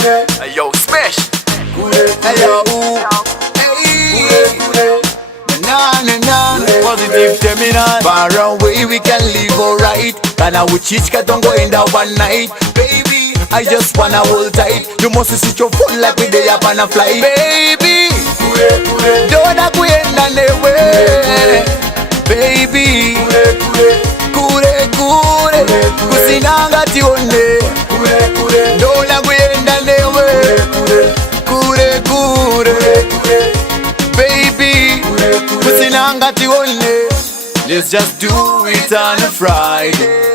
Hey yo, Smash. Hey yo, hey, positive terminal. Far away we can live alright. Kana uchichka don't go in that one night. Baby, I just wanna hold tight. You must switch your phone like we day up on a flight. Baby, don't kuenda newe. Baby, kure kusinanga tione. Don't kuenda newe. Kure baby, kusinanga tione. Let's just do it on a Friday.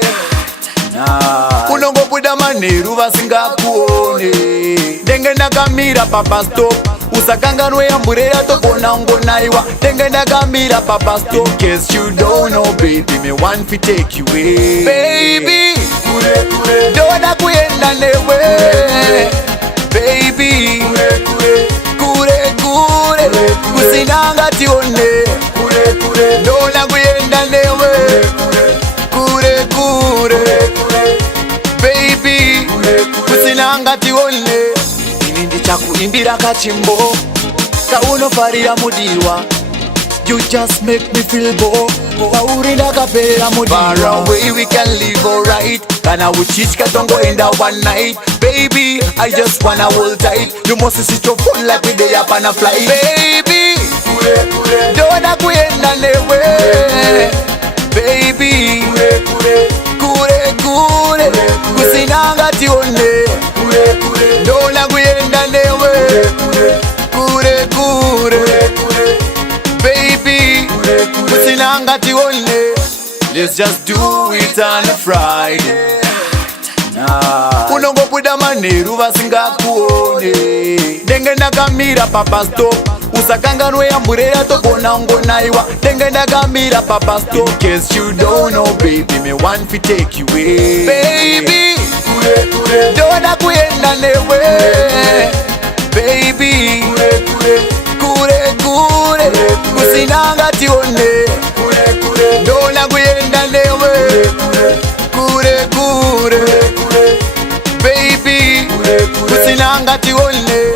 Unongo puda maneru vasingakuone. Dengenda kamira papa stop. Usakanganwe amburera tokona ungonaiwa. Dengenda kamira papa stop. In case you don't know baby, me want to take you away. Baby, don't kuenda newe. Baby, kure kusinanga tione. Ndola kuyenda newe. Kure baby, kusinanga tione. Inindi chakuimbira kachimbo kaunofarira mudiwa. You just make me feel bo. Paurinda kapera mudiwa. Far away we can live alright. Kana uchichka don't go in that one night. Baby, I just wanna hold tight. You must switch your phone like we day up on a flight. Baby, don't kuenda newe. Baby, kure kusinanga tione. Don't kuenda newe. Kure baby, kusinanga tione. Let's just do it on a Friday. Unongo puda maneru vasingakuone. Dengenda kamira papa stop. Usakanganwe amburera tokona ungonaiwa. Dengenda kamira papa stop. In case you don't know baby, me want to take you away. Baby, don't kuenda newe. Baby, kure kusinanga tione. Don't kuenda newe. Kure baby, kusinanga tione.